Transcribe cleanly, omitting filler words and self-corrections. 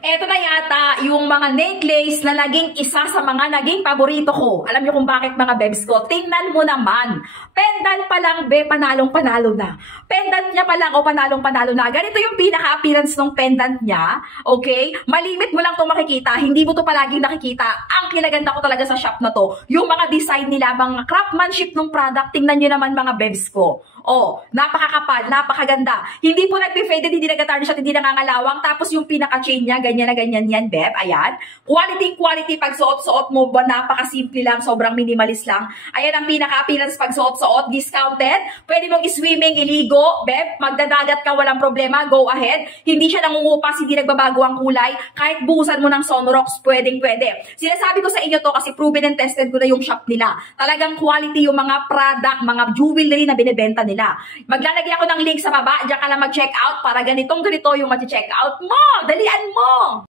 Eto na yata yung mga necklace na naging isa sa mga naging paborito ko. Alam niyo kung bakit, mga bebs ko? Tingnan mo naman. Pendant pa lang, be, panalong-panalo na. Pendant niya pa lang, o panalong-panalo na. Ganito yung pinaka-appearance ng pendant niya. Okay? Malimit mo lang itong makikita. Hindi mo to palaging nakikita. Ang kinaganda ko talaga sa shop na to, yung mga design nila, mga craftsmanship ng product. Tingnan niyo naman, mga bebs ko. Oh, napakakapal, napakaganda. Hindi po nagpe-faded, hindi nag-tarnish at hindi nangangalawang. Tapos yung pinaka-chain niya, ganyan na ganyan yan, beb. Ayan. Quality, pag suot-suot mo, napaka-simple lang, sobrang minimalist lang. Ayan ang pinaka-appearance pag suot-suot, discounted. Pwede mong i-swimming, iligo, beb. Magdadagat ka, walang problema, go ahead. Hindi siya nangungupas, hindi nagbabago ang kulay. Kahit buhusan mo ng Sonrox, pwedeng-pwede. Sinasabi ko sa inyo to kasi proven and tested ko na yung shop nila. Talagang quality yung mga product, mga jewelry na binibenta nila. Maglalagay ako ng link sa baba, diyan ka lang mag-check out para ganito yung mag-check out mo. Dalian mo!